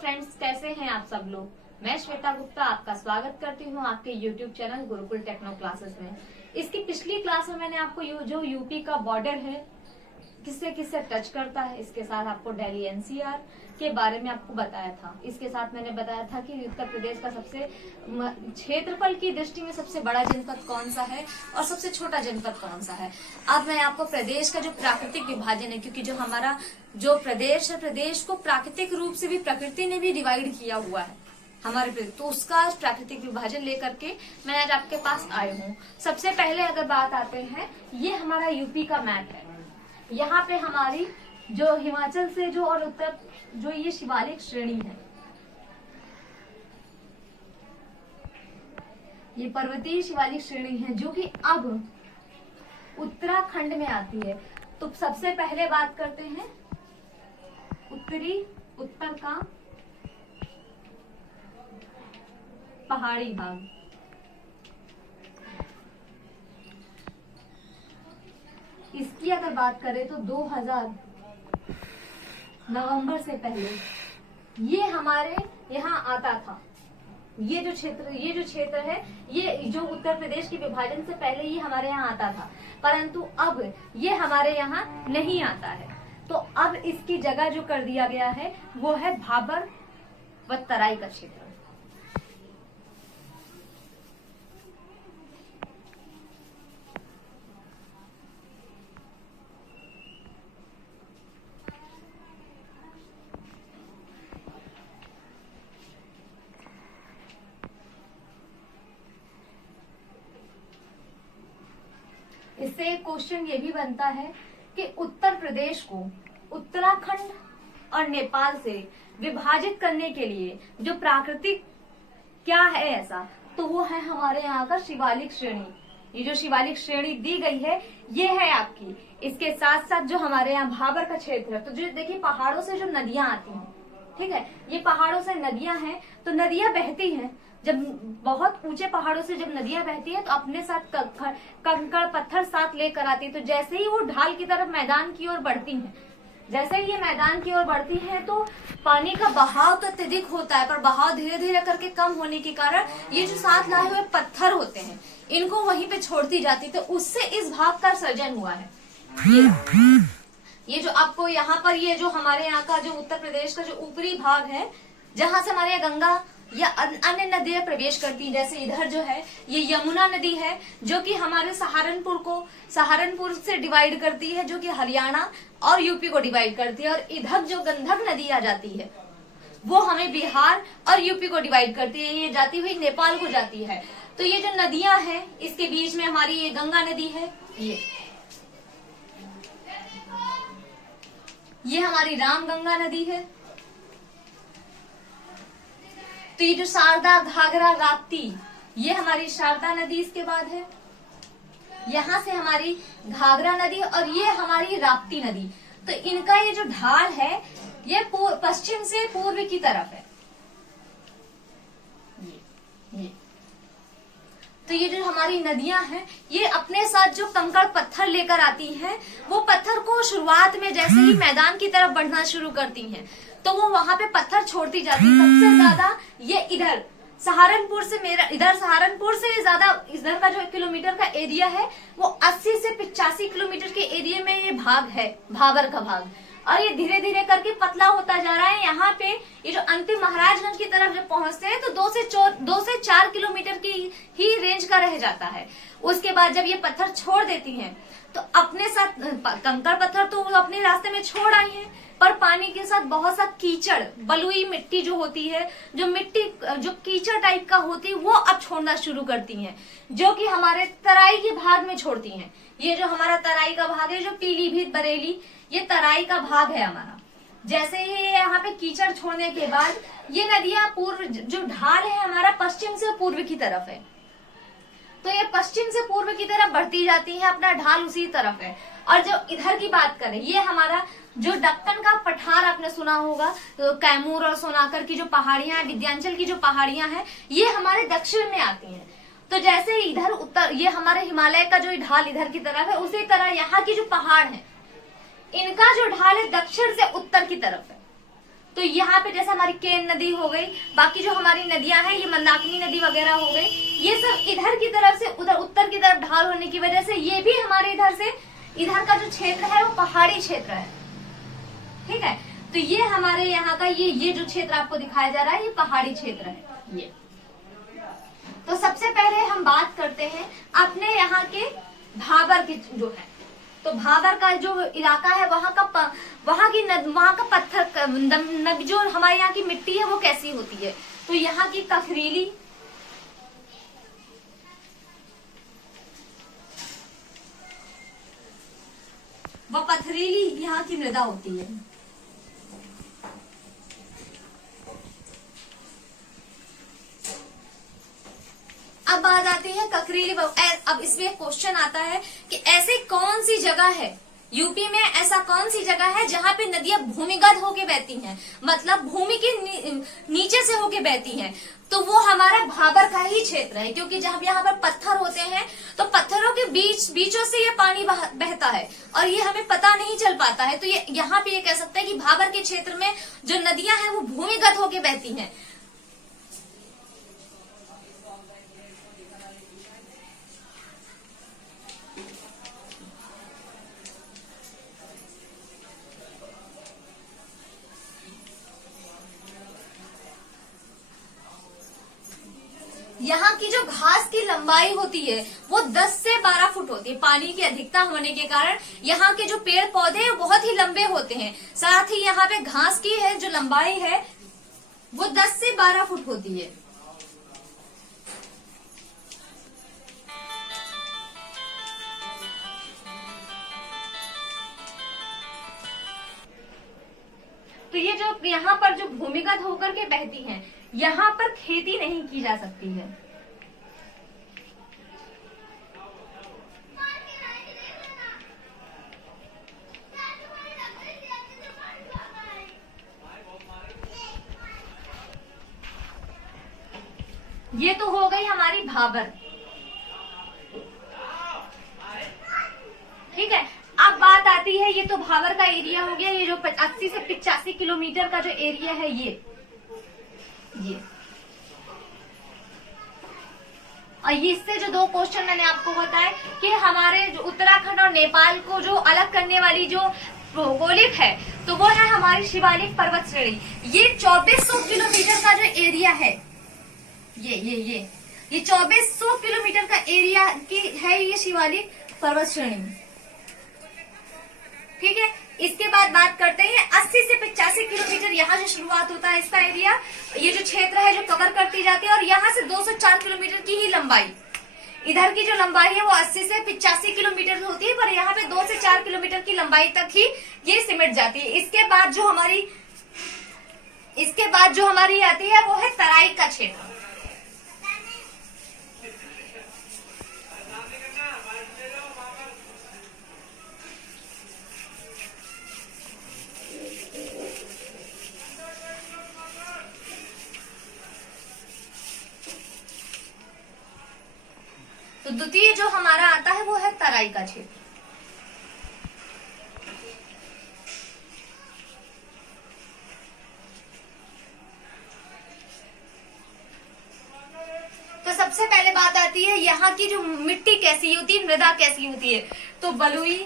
Friends, कैसे हैं आप सब लोग। मैं श्वेता गुप्ता आपका स्वागत करती हूं आपके YouTube channel Gurukul techno classes में। इसकी पिछली क्लास में मैंने आपको जो यूपी का बॉर्डर है किससे किससे टच करता है, इसके साथ आपको दिल्ली NCR के बारे में आपको बताया था। इसके साथ मैंने बताया था कि उत्तर प्रदेश का सबसे क्षेत्रफल की दृष्टि में सबसे बड़ा जनपद कौन सा है और सबसे छोटा जनपद कौन सा है। अब मैं आपको प्रदेश का जो प्राकृतिक विभाजन है, क्योंकि जो हमारा जो प्रदेश है, प्रदेश को प्राकृतिक रूप से भी प्रकृति ने भी डिवाइड किया हुआ है हमारे प्रदेश, तो उसका प्राकृतिक विभाजन लेकर के मैं आज आपके पास आई हूँ। सबसे पहले अगर बात आते हैं, ये हमारा यूपी का मैप है। यहाँ पे हमारी जो हिमाचल से जो और उत्तर जो ये शिवालिक श्रेणी है, ये पर्वतीय शिवालिक श्रेणी है जो कि अब उत्तराखंड में आती है। तो सबसे पहले बात करते हैं उत्तर का पहाड़ी भाग। इसकी अगर बात करें तो 2000 नवंबर से पहले ये हमारे यहाँ आता था। ये जो क्षेत्र है, ये जो उत्तर प्रदेश के विभाजन से पहले ये हमारे यहाँ आता था, परंतु अब ये हमारे यहाँ नहीं आता है। तो अब इसकी जगह जो कर दिया गया है वो है भाबर व तराई का क्षेत्र। इससे एक क्वेश्चन ये भी बनता है कि उत्तर प्रदेश को उत्तराखंड और नेपाल से विभाजित करने के लिए जो प्राकृतिक क्या है ऐसा, तो वो है हमारे यहाँ का शिवालिक श्रेणी। ये जो शिवालिक श्रेणी दी गई है ये है आपकी। इसके साथ साथ जो हमारे यहाँ भाबर का क्षेत्र है, तो जो देखिए पहाड़ों से जो नदियां आती हैं, ठीक है, ये पहाड़ों से नदियां हैं, तो नदियां बहती हैं। जब बहुत ऊंचे पहाड़ों से जब नदियां बहती है तो अपने साथ कंकड़ पत्थर साथ लेकर आती है। तो जैसे ही वो ढाल की तरफ मैदान की ओर बढ़ती हैं, जैसे ही ये मैदान की ओर बढ़ती है तो पानी का बहाव तो अत्यधिक होता है, पर बहाव धीरे धीरे करके कम होने के कारण ये जो साथ लाए हुए पत्थर होते हैं इनको वहीं पे छोड़ती जाती, तो उससे इस भाव का सर्जन हुआ है। ये जो आपको यहाँ पर ये जो हमारे यहाँ का जो उत्तर प्रदेश का जो ऊपरी भाग है, जहाँ से हमारे यहाँ गंगा या अन्य नदियां प्रवेश करती हैं, जैसे इधर जो है ये यमुना नदी है जो कि हमारे सहारनपुर से डिवाइड करती है, जो कि हरियाणा और यूपी को डिवाइड करती है। और इधर जो गंधक नदी आ जाती है वो हमें बिहार और यूपी को डिवाइड करती है, ये जाती हुई नेपाल को जाती है। तो ये जो नदियां हैं इसके बीच में हमारी ये गंगा नदी है, ये हमारी रामगंगा नदी है। तो ये जो शारदा, घाघरा, राप्ती, ये हमारी शारदा नदी इसके बाद है। यहाँ से हमारी घाघरा नदी और ये हमारी राप्ती नदी। तो इनका ये जो ढाल है ये पश्चिम से पूर्व की तरफ है। ये तो ये जो हमारी नदियां हैं ये अपने साथ जो कंकड़ पत्थर लेकर आती हैं, वो पत्थर को शुरुआत में जैसे ही मैदान की तरफ बढ़ना शुरू करती हैं तो वो वहां पे पत्थर छोड़ती जाती। सबसे ज्यादा ये इधर सहारनपुर से ज्यादा इधर का जो किलोमीटर का एरिया है वो 80 से 85 किलोमीटर के एरिया में ये भाग है, भाबर का भाग। और ये धीरे धीरे करके पतला होता जा रहा है। यहाँ पे ये जो अंतिम महाराजगंज की तरफ जब पहुंचते हैं तो 2 से 4 किलोमीटर की ही रेंज का रह जाता है। उसके बाद जब ये पत्थर छोड़ देती हैं तो अपने साथ कंकड़ पत्थर तो अपने रास्ते में छोड़ आई हैं, पर पानी के साथ बहुत सा कीचड़, बलुई मिट्टी जो होती है, जो कीचड़ टाइप का होती है, वो अब छोड़ना शुरू करती हैं, जो कि हमारे तराई के भाग में छोड़ती हैं। ये जो हमारा तराई का भाग है, जो पीलीभीत, बरेली, ये तराई का भाग है हमारा। जैसे ही यहाँ पे कीचड़ छोड़ने के बाद ये नदियां पूर्व जो ढाल है हमारा पश्चिम से पूर्व की तरफ है, तो ये पश्चिम से पूर्व की तरफ बढ़ती जाती है, अपना ढाल उसी तरफ है। और जो इधर की बात करें, ये हमारा जो दक्कन का पठार आपने सुना होगा, तो कैमूर और सोनाकर की जो पहाड़ियां हैं, विंध्याचल की जो पहाड़ियां हैं, ये हमारे दक्षिण में आती हैं। तो जैसे इधर उत्तर, ये हमारे हिमालय का जो ढाल इधर की तरफ है, उसी तरह यहाँ की जो पहाड़ है इनका जो ढाल है दक्षिण से उत्तर की तरफ है। तो यहाँ पे जैसे हमारी केन नदी हो गई, बाकी जो हमारी नदियां हैं ये मंदाकिनी नदी वगैरह हो गई, ये सब इधर की तरफ से उधर उत्तर की तरफ ढाल होने की वजह से ये भी हमारे इधर से इधर का जो क्षेत्र है वो पहाड़ी क्षेत्र है। ठीक है, तो ये हमारे यहाँ का ये जो क्षेत्र आपको दिखाया जा रहा है ये पहाड़ी क्षेत्र है ये। तो सबसे पहले हम बात करते हैं अपने यहाँ के भाबर की जो है, तो भाबर का जो इलाका है वहाँ का पत्थर जो हमारे यहाँ की मिट्टी है वो कैसी होती है, तो यहाँ की कफरीली, व पथरीली यहाँ की मृदा होती है। अब बात आती है ककरीली। अब इसमें क्वेश्चन आता है कि ऐसी कौन सी जगह है यूपी में, ऐसा कौन सी जगह है जहाँ पे नदियां भूमिगत होके बहती हैं, मतलब भूमि के नीचे से होके बहती हैं, तो वो हमारा भाबर का ही क्षेत्र है, क्योंकि जहाँ यहाँ पर पत्थर होते हैं तो पत्थरों के बीचों से ये पानी बहता है और ये हमें पता नहीं चल पाता है। तो ये यहाँ पे ये कह सकते हैं कि भाबर के क्षेत्र में जो नदियां हैं वो भूमिगत होके बहती हैं। यहाँ की जो घास की लंबाई होती है वो 10 से 12 फुट होती है। पानी की अधिकता होने के कारण यहाँ के जो पेड़ पौधे हैं बहुत ही लंबे होते हैं। साथ ही यहाँ पे घास की है जो लंबाई है वो 10 से 12 फुट होती है। तो ये जो यहाँ पर जो भूमिगत होकर के बहती हैं, यहाँ पर खेती नहीं की जा सकती है। ये तो हो गई हमारी भाबर। ठीक है, अब बात आती है, ये तो भाबर का एरिया हो गया, ये जो 80 से 85 किलोमीटर का जो एरिया है ये और इससे जो दो क्वेश्चन मैंने आपको बताए कि हमारे जो उत्तराखंड और नेपाल को जो अलग करने वाली जो भौगोलिक है तो वो है हमारी शिवालिक पर्वत श्रेणी। ये 2400 किलोमीटर का जो एरिया है ये 2400 किलोमीटर का एरिया की है ये शिवालिक पर्वत श्रेणी। ठीक है, इसके बाद बात करते हैं 80 से 85 किलोमीटर यहाँ से शुरुआत होता है इसका एरिया, ये जो क्षेत्र है जो कवर करती जाती है, और यहाँ से 204 किलोमीटर की ही लंबाई, इधर की जो लंबाई है वो 80 से 85 किलोमीटर होती है, पर यहाँ पे 2 से 4 किलोमीटर की लंबाई तक ही ये सिमट जाती है। इसके बाद जो हमारी आती है वो है तराई का क्षेत्र। तो द्वितीय जो हमारा आता है वो है तराई का क्षेत्र। तो सबसे पहले बात आती है यहाँ की जो मिट्टी कैसी होती है, मृदा कैसी होती है, तो बलुई,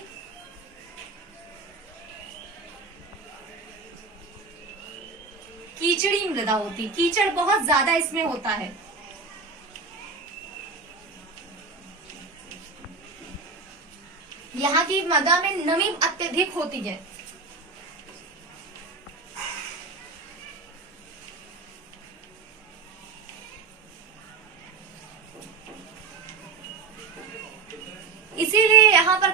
कीचड़ी मृदा होती है, कीचड़ बहुत ज्यादा इसमें होता है। यहाँ की मृदा में नमी अत्यधिक होती है। इसीलिए यहाँ पर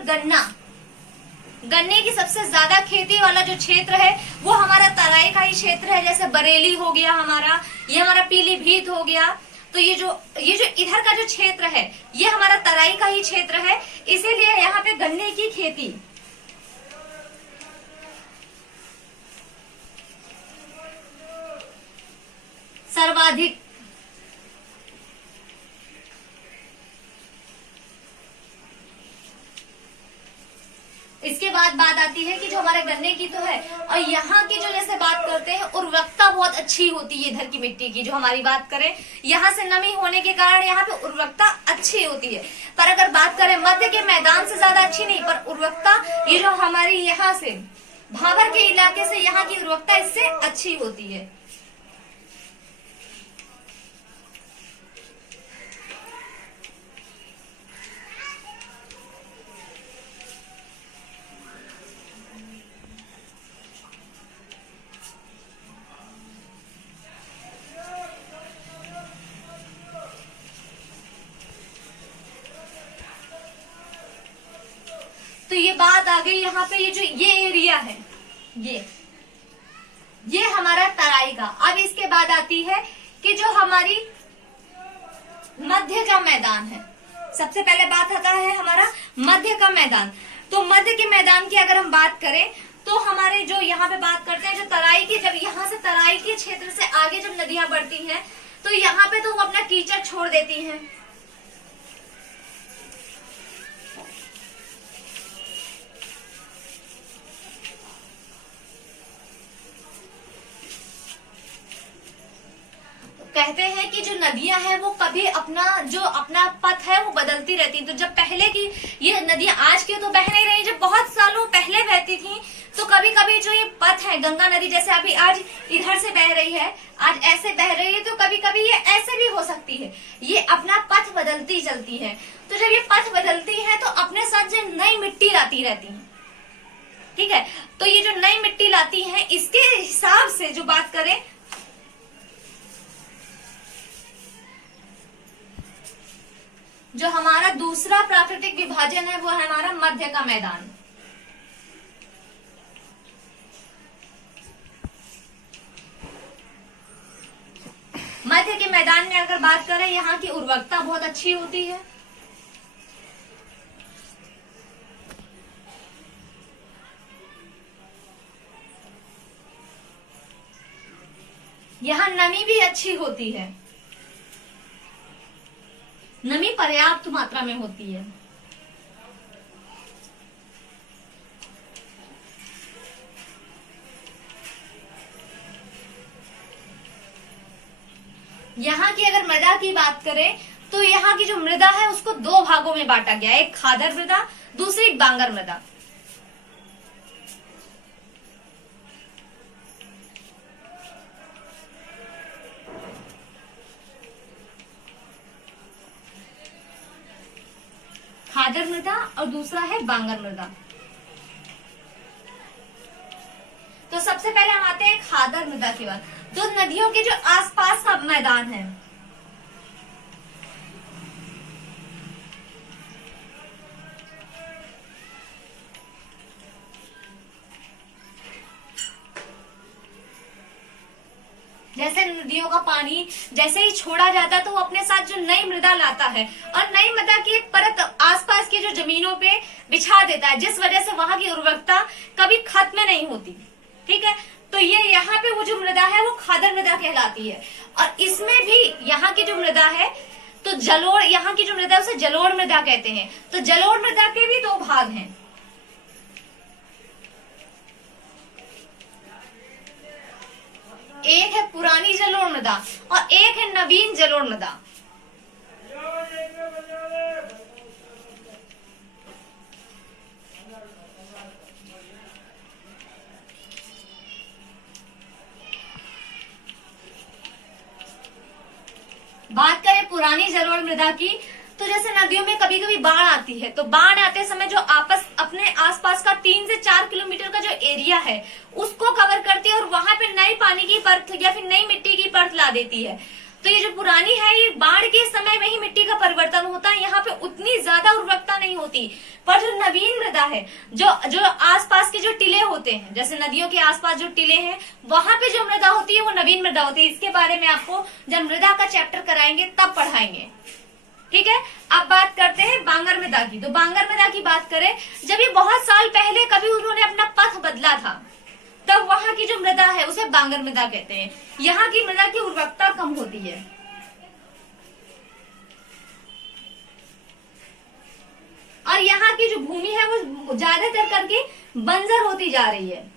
गन्ने की सबसे ज्यादा खेती वाला जो क्षेत्र है वो हमारा तराई का ही क्षेत्र है। जैसे बरेली हो गया हमारा, ये हमारा पीलीभीत हो गया, तो ये जो इधर का जो क्षेत्र है ये हमारा तराई का ही क्षेत्र है। इसीलिए यहाँ पे गन्ने की खेती सर्वाधिक। इसके बाद बात आती है कि जो हमारे गन्ने की तो है, और यहाँ की जो जैसे बात करते हैं उर्वरकता बहुत अच्छी होती है इधर की मिट्टी की। जो हमारी बात करें यहाँ से नमी होने के कारण यहाँ पे उर्वरकता अच्छी होती है। पर अगर बात करें मध्य के मैदान से ज्यादा अच्छी नहीं, पर उर्वरकता ये जो हमारी यहाँ से भाबर के इलाके से यहाँ की उर्वरकता इससे अच्छी होती है। तो ये बात आ गई यहाँ पे, ये जो ये एरिया है ये हमारा तराई का। अब इसके बाद आती है कि जो हमारी मध्य का मैदान है। सबसे पहले बात आता है हमारा मध्य का मैदान। तो मध्य के मैदान की अगर हम बात करें तो हमारे जो यहाँ पे बात करते हैं जो तराई की, जब यहाँ से तराई के क्षेत्र से आगे जब नदियां बढ़ती हैं तो यहाँ पे तो वो अपना कीचड़ छोड़ देती हैं। कहते हैं कि जो नदियां हैं वो कभी अपना पथ है वो बदलती रहती। तो जब पहले की ये नदियां आज की तो बह नहीं रही, जब बहुत सालों पहले बहती थी तो कभी कभी जो ये पथ है गंगा नदी जैसे अभी आज इधर से बह रही है, आज ऐसे बह रही है, तो कभी कभी ये ऐसे भी हो सकती है। ये अपना पथ बदलती चलती है। तो जब ये पथ बदलती है तो अपने साथ जो नई मिट्टी लाती रहती है, ठीक है। तो ये जो नई मिट्टी लाती है इसके हिसाब से जो बात करें जो हमारा दूसरा प्राकृतिक विभाजन है वो है हमारा मध्य का मैदान। मध्य के मैदान में अगर बात करें यहाँ की उर्वरकता बहुत अच्छी होती है। यहाँ नमी भी अच्छी होती है, नमी पर्याप्त मात्रा में होती है। यहाँ की अगर मृदा की बात करें तो यहाँ की जो मृदा है उसको दो भागों में बांटा गया है, एक खादर मृदा, दूसरी बांगर मृदा। खादर मृदा और दूसरा है बांगर मृदा। तो सबसे पहले हम आते हैं खादर मृदा की बात। तो नदियों के जो आसपास का मैदान है, जैसे नदियों का पानी जैसे ही छोड़ा जाता है तो वो अपने साथ जो नई मृदा लाता है और नई मृदा की एक परत आसपास की जो जमीनों पे बिछा देता है, जिस वजह से वहां की उर्वरकता कभी खत्म नहीं होती, ठीक है। तो ये यहाँ पे वो जो मृदा है वो खादर मृदा कहलाती है। और इसमें भी यहाँ की जो मृदा है तो जलोढ़, यहाँ की जो मृदा है उसे जलोढ़ मृदा कहते हैं। तो जलोढ़ मृदा के भी दो भाग हैं, एक है पुरानी जलोढ़ मृदा और एक है नवीन जलोढ़ मृदा। बात करें पुरानी जलोढ़ मृदा की तो जैसे नदियों में कभी कभी बाढ़ आती है, तो बाढ़ आते समय जो अपने आसपास का 3 से 4 किलोमीटर का जो एरिया है उसको कवर करती है और वहां पे नई पानी की परत या फिर नई मिट्टी की परत ला देती है। तो ये जो पुरानी है ये बाढ़ के समय में ही मिट्टी का परिवर्तन होता है, यहाँ पे उतनी ज्यादा उर्वरकता नहीं होती। पर जो नवीन मृदा है, जो आसपास के जो टिले होते हैं, जैसे नदियों के आसपास जो टिले हैं वहां पे जो मृदा होती है वो नवीन मृदा होती है। इसके बारे में आपको जब मृदा का चैप्टर कराएंगे तब पढ़ाएंगे, ठीक है। अब बात करते हैं बांगर मृदा की। तो बांगर मृदा की बात करें, जब ये बहुत साल पहले कभी उन्होंने अपना पथ बदला था तब वहां की जो मृदा है उसे बांगर मृदा कहते हैं। यहाँ की मृदा की उर्वरकता कम होती है और और यहाँ की जो भूमि है वो ज्यादातर करके बंजर होती जा रही है।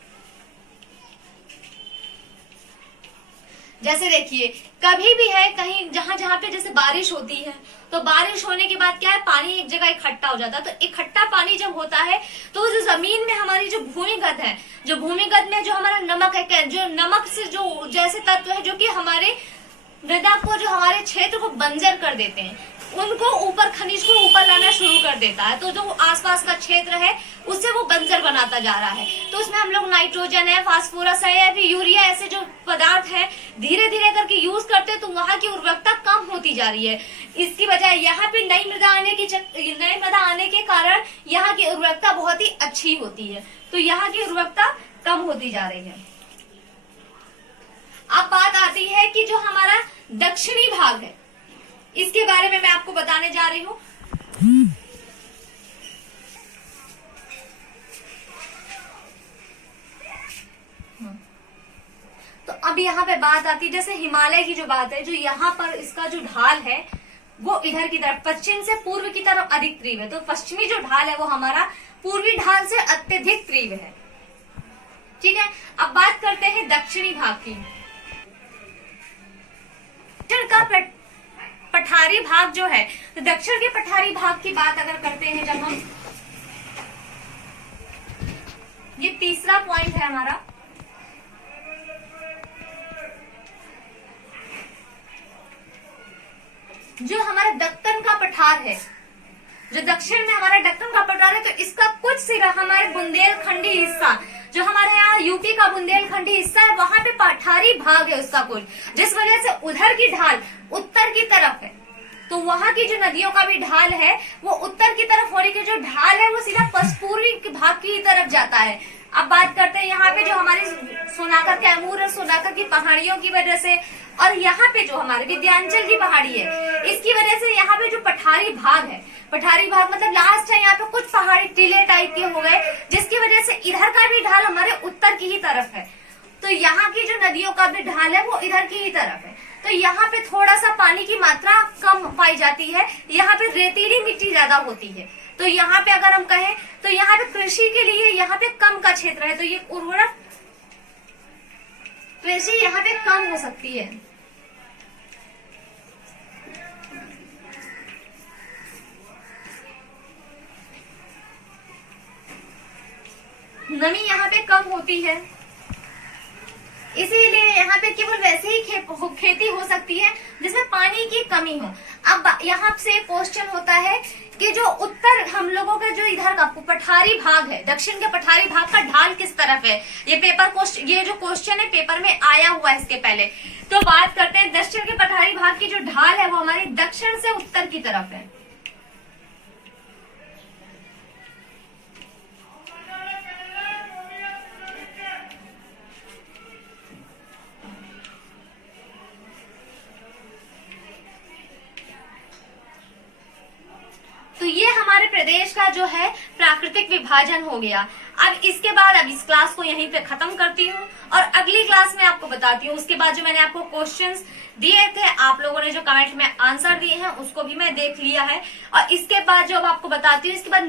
जैसे देखिए कभी भी है कहीं जहां जहां पे जैसे बारिश होती है तो बारिश होने के बाद क्या है, पानी एक जगह इकट्ठा हो जाता है। तो इकट्ठा पानी जब होता है तो जो जमीन में हमारी जो भूमिगत है, जो भूमिगत में जो हमारा नमक है, जो नमक से जो जैसे तत्व है जो कि हमारे मृदा को, जो हमारे क्षेत्र को बंजर कर देते हैं, उनको ऊपर, खनिज को ऊपर लाना शुरू कर देता है। तो जो आसपास का क्षेत्र है उससे वो बंजर बनाता जा रहा है। तो उसमें हम लोग नाइट्रोजन है, फास्फोरस है या फिर यूरिया, ऐसे जो पदार्थ है धीरे धीरे करके यूज करते हैं, तो वहां की उर्वरकता कम होती जा रही है। इसकी बजाय यहाँ पे नई मृदा आने के कारण यहाँ की उर्वरकता बहुत ही अच्छी होती है। तो यहाँ की उर्वरकता कम होती जा रही है। अब बात आती है कि जो हमारा दक्षिणी भाग है, इसके बारे में मैं आपको बताने जा रही हूँ। तो अब यहाँ पे बात आती है, जैसे हिमालय की जो बात है, जो यहाँ पर इसका जो ढाल है वो इधर की तरफ, पश्चिम से पूर्व की तरफ अधिक तीव्र है। तो पश्चिमी जो ढाल है वो हमारा पूर्वी ढाल से अत्यधिक तीव्र है। ठीक है, अब बात करते हैं दक्षिणी भाग की। दक्षिण का पठारी भाग जो है, तो दक्षिण के पठारी भाग की बात अगर करते हैं जब हम, ये तीसरा पॉइंट है हमारा। जो हमारा दक्कन का पठार है, जो दक्षिण में हमारा दक्कन का पठार है, तो इसका कुछ सिरा हमारे बुंदेलखंडी हिस्सा, जो हमारे यहाँ यूपी का बुंदेलखंडी हिस्सा है, वहां पे पठारी भाग है उसका कुछ, जिस वजह से उधर की ढाल उत्तर की तरफ है। तो वहां की जो नदियों का भी ढाल है वो उत्तर की तरफ होने की जो ढाल है वो सीधा पूर्वी भाग की तरफ जाता है। अब बात करते हैं यहाँ पे जो हमारे सोनाकर, कैमूर और सोनाकर की पहाड़ियों की वजह से, और यहाँ पे जो हमारे विंध्याचल की पहाड़ी है, इसकी वजह से यहाँ पे जो पठारी भाग है, पठारी भाग मतलब लास्ट है, यहाँ पे कुछ पहाड़ी टीले टाइप के हो गए, जिसकी वजह से इधर का भी ढाल हमारे उत्तर की ही तरफ है। तो यहाँ की जो नदियों का भी ढाल है वो इधर की ही तरफ है। तो यहाँ पे थोड़ा सा पानी की मात्रा कम पाई जाती है, यहाँ पे रेतीली मिट्टी ज्यादा होती है। तो यहाँ पे अगर हम कहें तो यहाँ पे कृषि के लिए यहाँ पे कम का क्षेत्र है, तो ये उर्वरक कृषि यहाँ पे कम हो सकती है। नमी यहाँ पे कम होती है, इसीलिए यहाँ पे केवल वैसे ही खेती हो सकती है जिसमें पानी की कमी हो। अब यहाँ से क्वेश्चन होता है कि जो उत्तर हम लोगों का जो इधर का पठारी भाग है, दक्षिण के पठारी भाग का ढाल किस तरफ है, ये जो क्वेश्चन है पेपर में आया हुआ है इसके पहले। तो बात करते हैं दक्षिण के पठारी भाग की जो ढाल है वो हमारी दक्षिण से उत्तर की तरफ है। तो ये हमारे प्रदेश का जो है प्राकृतिक विभाजन हो गया। अब इसके बाद अब इस क्लास को यहीं पे खत्म करती हूँ और अगली क्लास में आपको बताती हूँ। उसके बाद जो मैंने आपको क्वेश्चंस दिए थे, आप लोगों ने जो कमेंट में आंसर दिए हैं उसको भी मैं देख लिया है। और इसके बाद जो अब आपको बताती हूँ, इसके बाद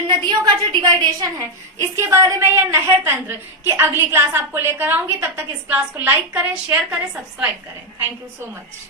नदियों का जो डिवाइडेशन है इसके बारे में, या नहर तंत्र की अगली क्लास आपको लेकर आऊंगी। तब तक इस क्लास को लाइक करें, शेयर करें, सब्सक्राइब करें। Thank you so much.